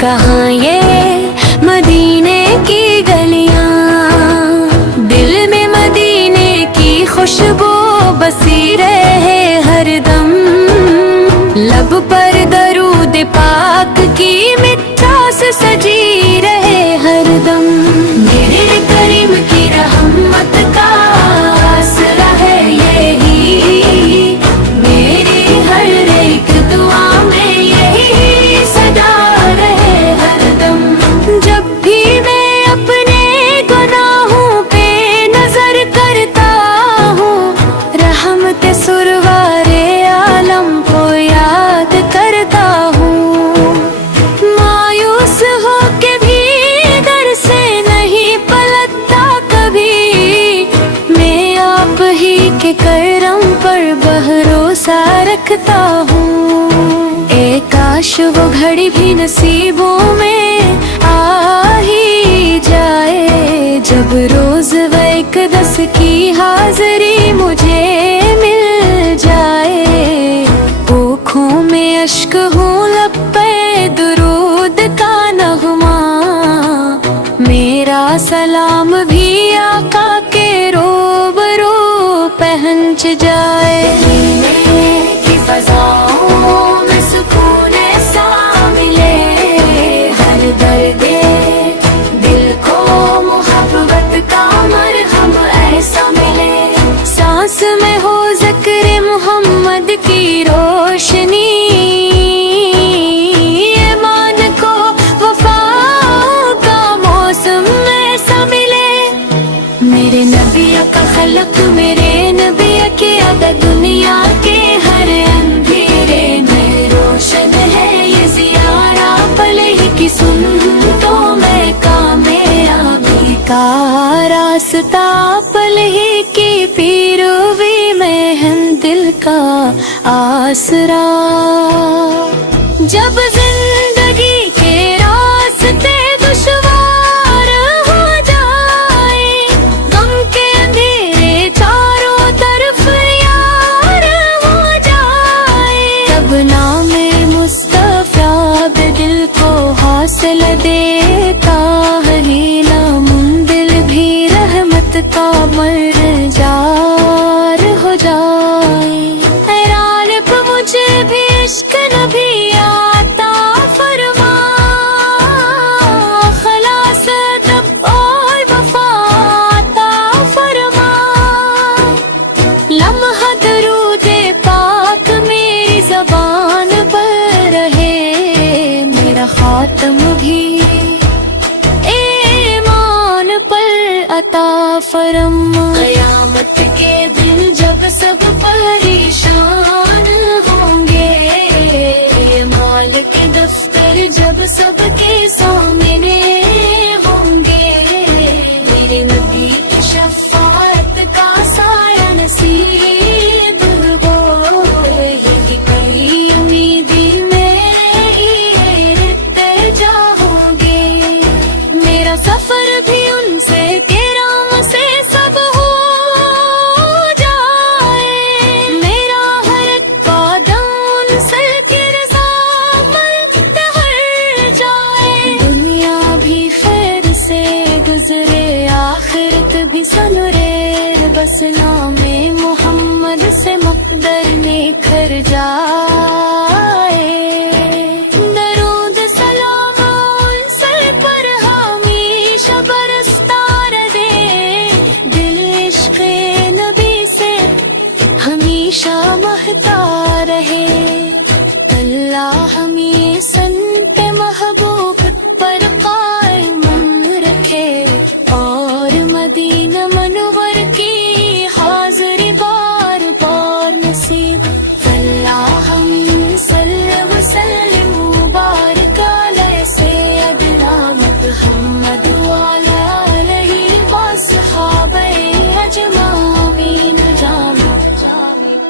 कहाँ ये मदीने की गलियां, दिल में मदीने की खुशबू बसी रहे हरदम, लब पर दरूद पाक की मिठास सजी रहे हरदम। मेरे करीम की रहमत का आसरा है यही, मेरी हर एक दुआ में यही सदा रहे हरदम। जब भी मैं अपने गुनाहों पे नजर करता हूँ, रहमत सुरवारे आलम को याद करता हूँ। मायूस हो के भी दर से नहीं पलटता कभी, मैं आप ही के करम पर भरोसा रखता हूँ। ए काश वो घड़ी भी नसीबों में आ ही जाए, जब रोज व इक़दस की हाजिरी मुझे मिल जाए। आँखों में अश्क हूँ, लब पे दुरूद का नगमा, मेरा सलाम भी आका के रूबरू पहुंच जाए। की फ़ज़ाओं में सुकून ऐसा मिले, हर दर्द दिल को मोहब्बत का मरहम ऐसा मिले। सांस में हो ज़िक्र मोहम्मद की रोशनी, ईमान को वफ़ाओं का मौसम ऐसा मिले। मेरे नबी का खलक, मेरे नबी के अदा, दुनिया के हर अंधेरे में रोशन है ये ज़ियारा पल ही की। सुन तो मैं कामयाबी का रास्ता पल ही की, पीरुवी में है दिल का आसरा। जब जिंदगी के रास्ते दुश्वार हो जाए, गम के अंधेरे चारों तरफ यार हो जाए, तब नामे मुस्तफ़ा दिल को हासिल देता है। नामुमकिन भी रहमत का मरजार हो जाए। हैरान पे मुझे भी इश्क नबी आता फरमा, खलास अदब और वफा अता फरमा। लम्हा दरूद पाक मेरी ज़बान पर रहे, मेरा खातम भी ईमान पर अता फरमा। क़यामत के दिन जब सब परेशान होंगे, माल के दफ्तर जब सबके सामने होंगे, मेरे नबी की शफ़ाअत का साया नसीब हो। यही कई उम्मीदी में इल्तिजा होंगे, मेरा सफर भी उनसे के राम से सब हो जाए। मेरा हर कदम उनसे की रज़ा पर ठहर जाए। दुनिया भी खैर से गुजरे, आखिरत भी सनरे, बस नामे मोहम्मद से मुक़द्दर निखर जाए। दरूद सलाम उन सर पर हमेशा बरसता रहे, दिल इश्क़े नबी से हमेशा महता रहे। अल्लाह हमें सन पे